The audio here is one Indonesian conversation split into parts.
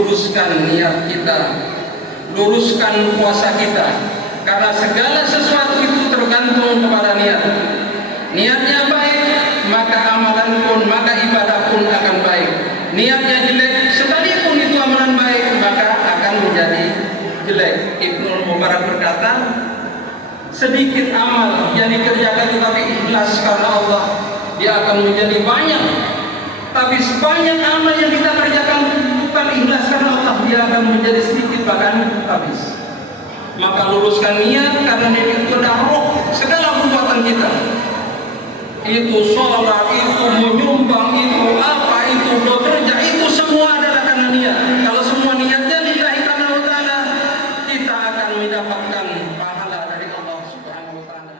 luruskan niat kita, luruskan puasa kita, karena segala sesuatu itu tergantung kepada niat. Niatnya baik, maka amalan pun, maka ibadah pun akan baik. Niatnya jelek, sekalipun itu amalan baik, maka akan menjadi jelek. Ibnu Mubarak berkata, sedikit amal yang dikerjakan tetapi ikhlas karena Allah, dia akan menjadi banyak. Tapi sebanyak amal yang kita kerjakan bukan ikhlas karena Allah, dia akan menjadi sedikit bahkan habis. Maka luruskan niat, karena niat itu adalah roh segala perbuatan kita. Itu sholat, itu menyumbang, itu apa, itu bekerja, itu semua adalah karena niat. Kalau semua niatnya lillahi ta'ala, kita akan mendapatkan pahala dari Allah Subhanahu wa ta'ala.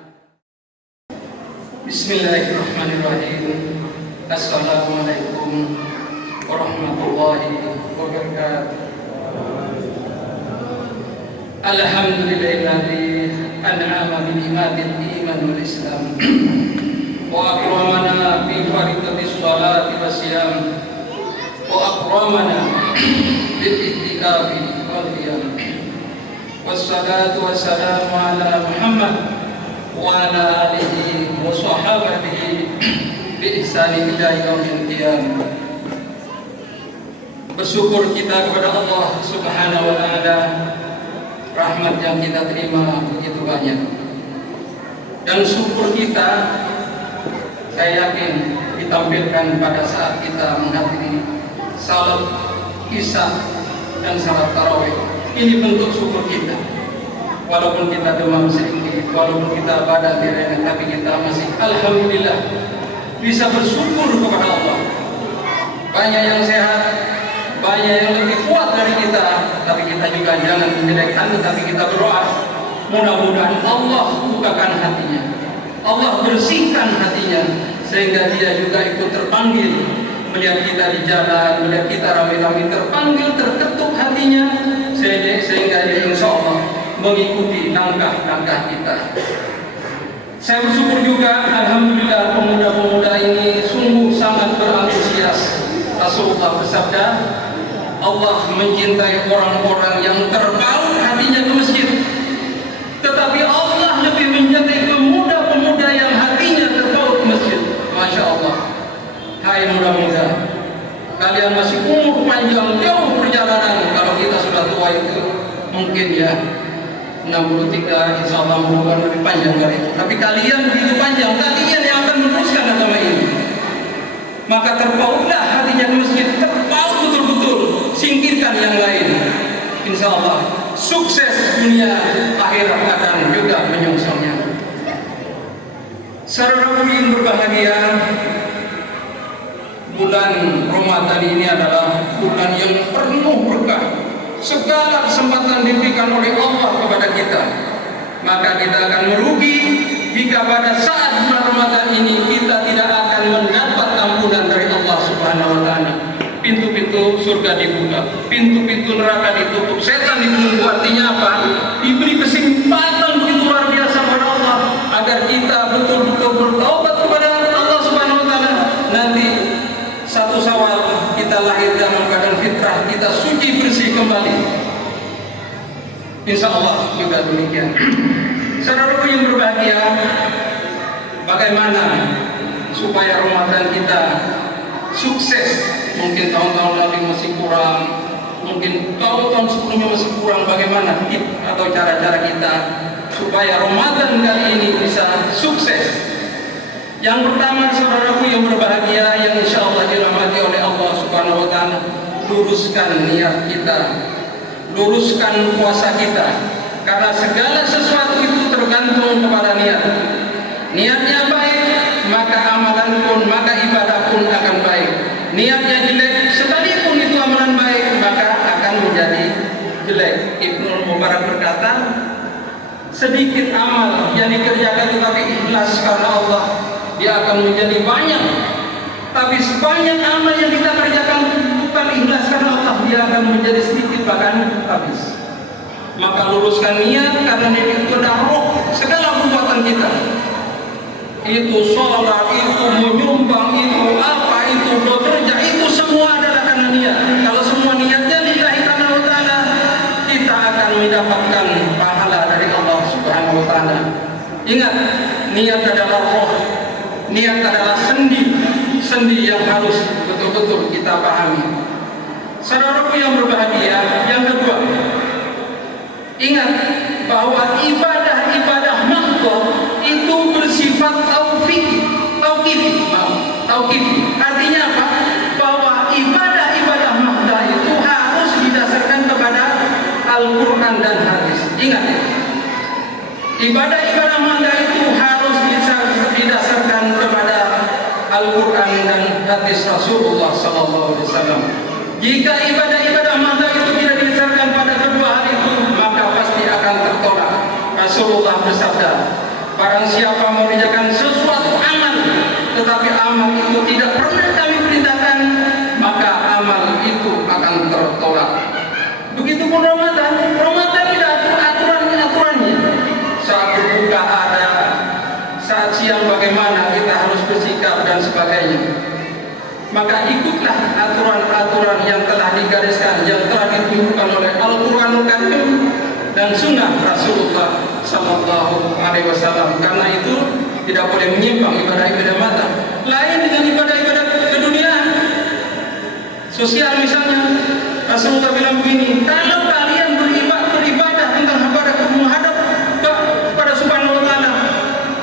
Bismillahirrahmanirrahim. Assalamualaikum warahmatullahi wabarakatuh. Alhamdulillahilladzi an'ama bi ni'matil iman wal islam wa akramana bi faridatis sholati wasyam wa akramana bil ihtikafi wal qiyam. Wassalatu wassalamu ala Muhammad wa ala alihi wa sahbihi bi ihsani ila yaumil qiyamah. Bersyukur kita kepada Allah Subhanahu wa ta'ala, rahmat yang kita terima begitu banyak. Dan syukur kita, saya yakin, ditampilkan pada saat kita menghadiri salat Isya dan salat tarawih. Ini bentuk syukur kita. Walaupun kita demam sedikit, walaupun kita badan direna, tapi kita masih alhamdulillah bisa bersyukur kepada Allah. Banyak yang sehat, banyak yang lebih kuat dari kita, tapi kita juga jangan menjelekkan, tapi kita berdoa mudah-mudahan Allah bukakan hatinya, Allah bersihkan hatinya, sehingga dia juga ikut terpanggil melihat kita di jalan, melihat kita ramai-ramai terpanggil, terketuk hatinya, sehingga dia insya Allah mengikuti langkah-langkah kita. Saya bersyukur juga, alhamdulillah, pemuda-pemuda ini sungguh sangat berantusias. Rasulullah bersabda, Allah mencintai orang-orang yang terpaut hatinya ke masjid, tetapi Allah lebih mencintai pemuda-pemuda yang hatinya terpaut ke masjid. Masya Allah. Hai muda-muda, kalian masih umur panjang, jauh perjalanan. Kalau kita sudah tua itu mungkin ya 63, insya Allah bukan lebih panjang dari itu. Tapi kalian begitu panjang, kalian yang akan meneruskan agama ini. Maka terpautlah hatinya ke masjid, terpaut betul-betul, singkirkan yang lain. Insya Allah sukses dunia akhirat akan juga menyongsongnya. Saudara yang berbahagia, bulan Ramadan ini adalah bulan yang penuh berkah. Segala kesempatan diberikan oleh Allah kepada kita. Maka kita akan merugi jika pada saat bulan Ramadan ini kita tidak akan mendapat ampunan dari Allah Subhanahu wa ta'ala. Pintu-pintu surga dibuka, pintu-pintu neraka ditutup, setan dibungku. Artinya apa? Diberi kesempatan begitu luar biasa kepada Allah agar kita betul-betul bertaubat kepada Allah Subhanahu wa ta'ala. Nanti 1 Syawal kita lahir dalam keadaan fitrah, kita suci bersih kembali. Insya Allah juga demikian. Saudaraku yang berbahagia, bagaimana supaya Ramadan kita sukses? Mungkin tahun-tahun lalu masih kurang, mungkin tahun-tahun sebelumnya masih kurang. Bagaimana tip atau cara-cara kita supaya Ramadan kali ini bisa sukses? Yang pertama, saudaraku yang berbahagia, yang insya Allah dirahmati oleh Allah Subhanahu wa ta'ala, luruskan niat kita, luruskan puasa kita, karena segala sesuatu itu tergantung kepada niat. Niatnya baik, maka amalan pun, maka ibadah pun akan baik. Niatnya jelek, sekalipun itu amalan baik, maka akan menjadi jelek. Ibnu Mubarak berkata, sedikit amal yang dikerjakan tetapi ikhlas karena Allah, dia akan menjadi banyak. Tapi sebanyak amal yang kita kerjakan bukan ikhlas karena Allah, dia akan menjadi sedikit bahkan habis. Maka luruskan niat, karena niat itu adalah roh segala perbuatan kita. Itu sholat, itu menyumbang, itu apa, itu bekerja, itu semua adalah karena niat. Kalau semua niatnya lillahi niat adalah roh, niat adalah sendi yang harus betul-betul kita pahami. Saudaraku yang berbahagia, yang kedua, ingat bahwa ibadah makhluk itu bersifat tauqifi. Artinya apa? Bahwa ibadah makhluk itu harus didasarkan kepada Al-Quran dan hadis. Ingat, ibadah makhluk itu harus didasarkan kepada Al-Quran dan hadis Rasulullah SAW. Jika ibadah makhluk itu tidak didasarkan pada kedua hal itu, maka pasti akan tertolak. Rasulullah bersabda, barang siapa mengerjakan sesuatu amal, tetapi amal itu tidak pernah kami perintahkan, maka amal itu akan tertolak. Begitupun Ramadan tidak aturannya. Saat berbuka ada, saat siang bagaimana kita harus bersikap dan sebagainya. Maka ikutlah aturan-aturan yang telah digariskan, yang telah ditunjukkan oleh Al-Quranul Karim dan Sunnah Rasulullah Sallallahu Alaihi Wasallam. Karena itu tidak boleh menyimpang ibadah-ibadah mata. Lain dengan ibadah-ibadah keduniaan, sosial misalnya. Rasulullah bilang begini, kalau kalian beribadah tentang menghadap kepada Subhanahu Wa Taala,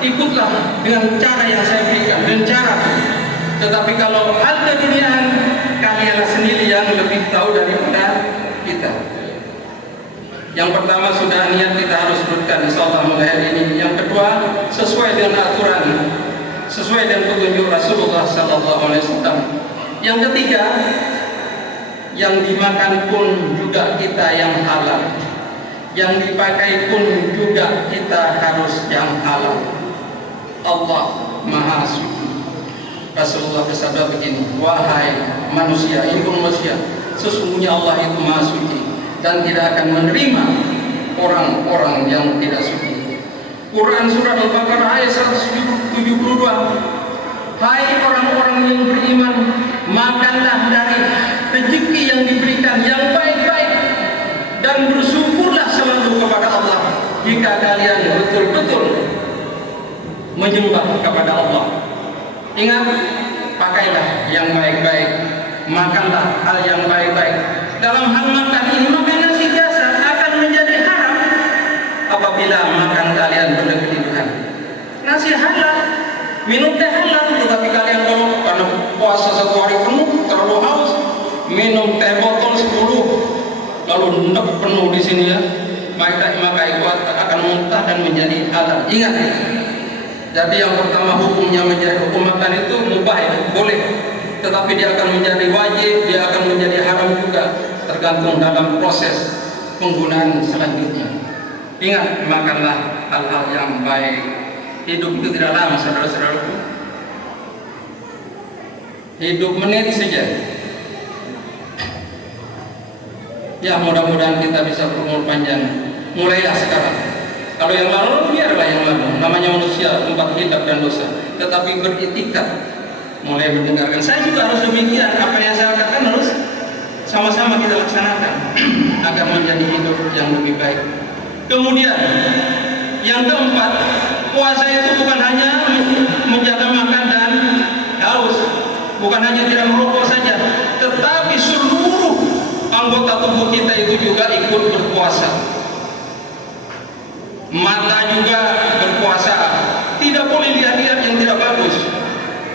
ikutlah dengan cara yang saya berikan dan cara. Tetapi kalau hal keduniaan, kalianlah sendiri yang lebih tahu daripada kita. Yang pertama sudah niat kita harus berikan insyaallah mulai hari ini. Yang kedua, sesuai dengan aturan, sesuai dengan petunjuk Rasulullah Sallallahu Alaihi Wasallam. Yang ketiga, yang dimakan pun juga kita yang halal, yang dipakai pun juga kita harus yang halal. Allah Maha Suci. Rasulullah bersabda begini, wahai manusia, sesungguhnya Allah itu Maha Suci dan tidak akan menerima orang-orang yang tidak suci. Quran Surah Al-Baqarah ayat 172, hai orang-orang yang beriman, makanlah dari rezeki yang diberikan yang baik-baik dan bersyukurlah selalu kepada Allah jika kalian betul-betul menyembah kepada Allah. Ingat, pakailah yang baik-baik, makanlah hal yang baik-baik. Dalam hal makan ini, makan nasi biasa akan menjadi haram apabila makan kalian berlebihan. Nasi halal, minum teh halal, tetapi kalian kalau karena puasa satu hari penuh terlalu haus, minum teh botol 10 lalu ndek penuh di sini ya, maka itu akan muntah dan menjadi halal. Ingat ya. Jadi yang pertama hukumnya menjadi hukum makan itu mubah ya, boleh. Tetapi dia akan menjadi wajib, dia akan menjadi haram juga, tergantung dalam proses penggunaan selanjutnya. Ingat, makanlah hal-hal yang baik. Hidup itu tidak lama, saudara-saudaraku. Hidup menit saja. Ya, mudah-mudahan kita bisa berumur panjang. Mulailah sekarang. Kalau yang lalu, biarlah yang lalu. Namanya manusia, tempat hidup dan dosa. Tetapi beriktikad, mulai mendengarkan. Saya juga harus demikian. Apa yang saya katakan harus sama-sama kita laksanakan agar menjadi hidup yang lebih baik. Kemudian, yang keempat, puasa itu bukan hanya menjaga makan dan haus, bukan hanya tidak merokok saja, tetapi seluruh anggota tubuh kita itu juga ikut berpuasa. Mata juga berpuasa, tidak boleh lihat-lihat yang tidak bagus,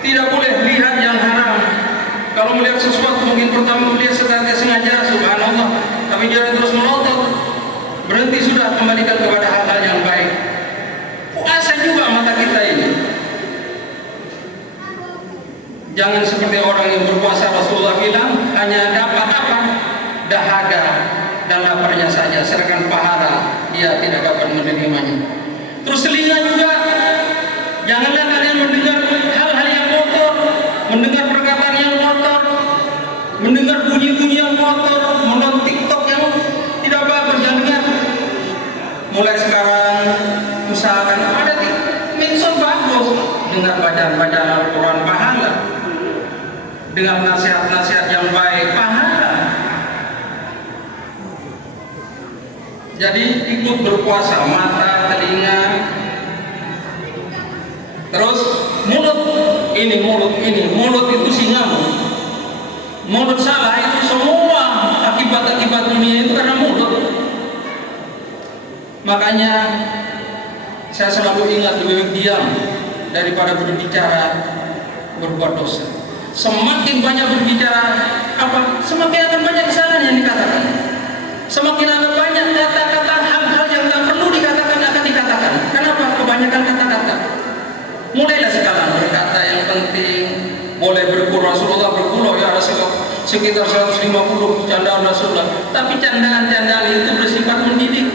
tidak boleh lihat yang haram. Kalau melihat sesuatu mungkin pertama melihat sengaja, subhanallah, tapi jangan terus melotot, berhenti sudah, kembalikan kepada hal-hal yang baik. Puasa juga mata kita ini. Jangan seperti orang yang berpuasa, Rasulullah bilang hanya dapat apa? Dahaga dan laparnya saja, sedangkan pahala dia tidak dapat menerimanya. Terus telinga juga, janganlah kalian mendengar hal-hal yang kotor, mendengar perkataan yang kotor, mendengar bunyi-bunyi yang kotor, menonton TikTok yang tidak bagus, jangan dengar. Mulai sekarang usahakan ada medsos bagus, dengar bacaan-bacaan Al-Quran pahala, dengar nasihat-nasihat yang baik pahala. Jadi ikut berpuasa, mata, telinga, Terus mulut itu singa. Mulut salah itu semua akibat dunia itu karena mulut. Makanya saya selalu ingat lebih diam daripada berbicara berbuat dosa. Semakin banyak berbicara semakin akan banyak kesalahan yang dikatakan. Semakin akan banyak kata-kata hal-hal yang tak perlu dikatakan akan dikatakan. Kenapa? Kebanyakan kata-kata. Mulailah sekarang berkata yang penting. Boleh berguru Rasulullah berguru ya Rasulullah sekitar 150 candaan Rasulullah. Tapi candaan-candaan itu bersifat mendidik.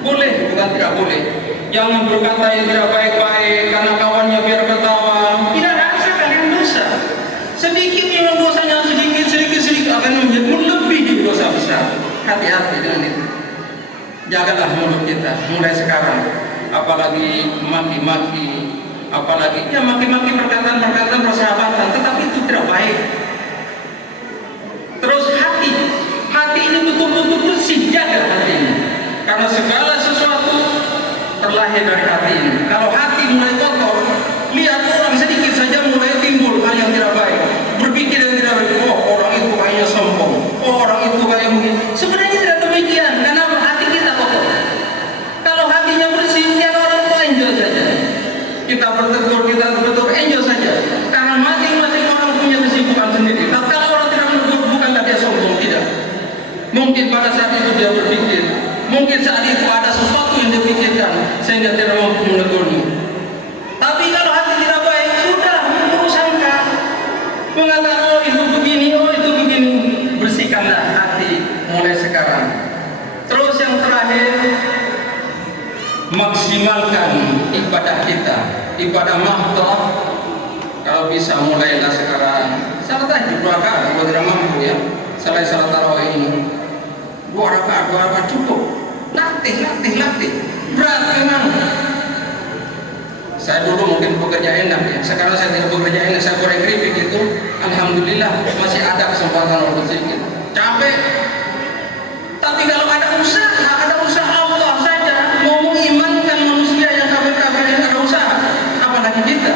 Boleh, bukan tidak boleh. Jangan berkata yang tidak baik-baik karena kawannya biar ketawa. Tidak rasa kalian dosa. Sedikit memang dosanya sedikit akan menjadi melebihi dosa besar. Hati-hati dengan itu. Jagalah mulut kita mulai sekarang. Apalagi maki-maki, apalagi maki-maki perkataan persahabatan, tetapi itu tidak baik. Terus hati ini betul-betul bersih, jaga hati ini. Karena segala sesuatu terlahir dari hati ini. Kalau hati mulai kotor, lihat orang sedikit saja mulai timbul hal yang tidak baik. Berpikir yang tidak baik. Oh, orang itu kayaknya sombong. Oh, orang itu kayak begini. Sebenarnya tidak demikian. Karena hati kita kotor. Kalau hatinya bersih, lihat orang itu enjoy saja. Kita bertegur enjoy saja. Karena masing-masing orang punya kesibukan sendiri. Tapi kalau orang tidak bertegur, bukanlah dia sombong, tidak. Mungkin pada saat itu dia berpikir. Mungkin saat itu ada sesuatu yang dia pikirkan sehingga tidak mampu menegurmu. Tapi kalau hati tidak baik, sudah berusaha mengatakan oh itu begini. Bersihkanlah hati mulai sekarang. Terus yang terakhir, maksimalkan ibadah kita, ibadah mahdoh. Kalau bisa mulailah sekarang. Salat tahajud 2 rakaat kalau tidak mampu ya. Selain salat tarawih ini 2 rakaat cukup. Latih. Berat memang. Saya dulu mungkin bekerja enak ya. Sekarang saya tidak bekerja enak. Saya goreng keripik itu, alhamdulillah masih ada kesempatan untuk sedikit. Capek. Tapi kalau ada usaha Allah saja mau mengimankan manusia yang kafir-kafir ini ada usaha. Apalagi kita.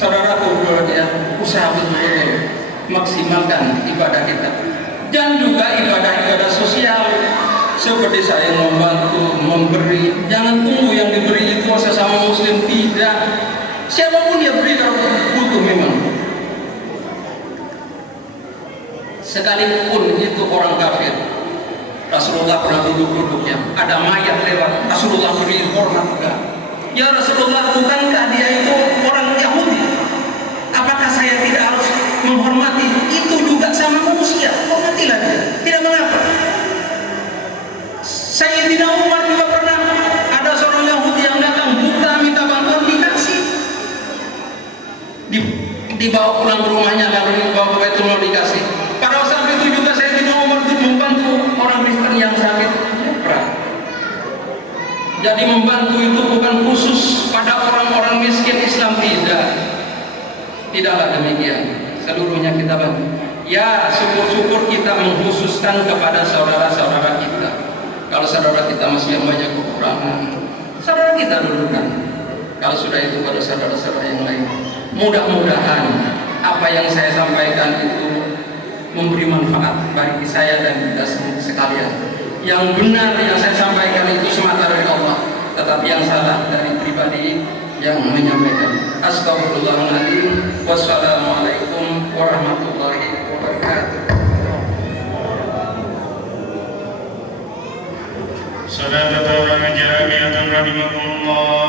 Saudaraku ya, usaha betul-betul maksimalkan ibadah kita. Dan juga ibadah sosial. Seperti saya membantu, memberi. Jangan tunggu yang diberi itu sesama muslim, tidak. Siapapun dia beri kalau butuh memang. Sekalipun itu orang kafir. Rasulullah pernah duduk-duduknya. Ada mayat lewat. Rasulullah beri hormat juga. Ya Rasulullah, bukankah dia itu orang Yahudi? Apakah saya tidak harus menghormati? Itu juga sama manusia. Hormatilah dia. Tidak mengapa. Sayyidina Umar juga pernah ada seorang Yahudi yang datang buta minta bantuan, dikasih. Dibawa pulang ke rumahnya, lalu dibawa ke Baitul Mal dikasih. Pada saat itu juga Sayyidina Umar itu membantu orang Kristen yang sakit lepra. Jadi membantu itu bukan khusus pada orang-orang miskin Islam, tidaklah demikian. Seluruhnya kita bantu. Ya, syukur-syukur kita mengkhususkan kepada saudara-saudara kita. Kalau saudara kita masih yang banyak kekurangan, saudara kita dulukan. Kalau sudah itu pada saudara-saudara yang lain. Mudah-mudahan apa yang saya sampaikan itu memberi manfaat bagi saya dan kita sekalian. Yang benar yang saya sampaikan itu semata dari Allah, tetapi yang salah dari pribadi yang menyampaikan. Astagfirullahaladzim. Wassalamualaikum warahmatullahi wabarakatuh. صلاة جامعة رحمكم الله.